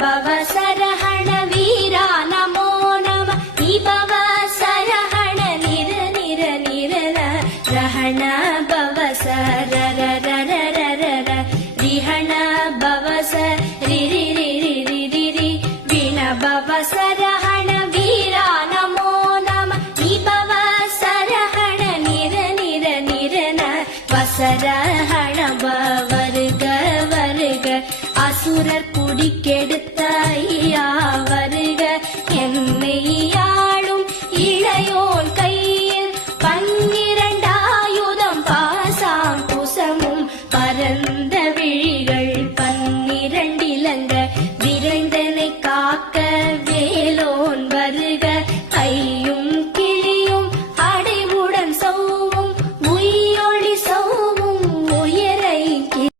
பவ சரஹண வீரா நமோ நம நிபவ சரஹண நிர நிர நிரல ரஹண பவ சர ர ர ர ர ர ரிஹண பவ ச ரி ரி ரி ரி ரி ரி ரி விண பவ சரஹண வீரா நமோ நம நிபவ சரஹண நிர நிர நிரல வசரஹண வருக வருக அசுரர் குடிக்கெடுத்த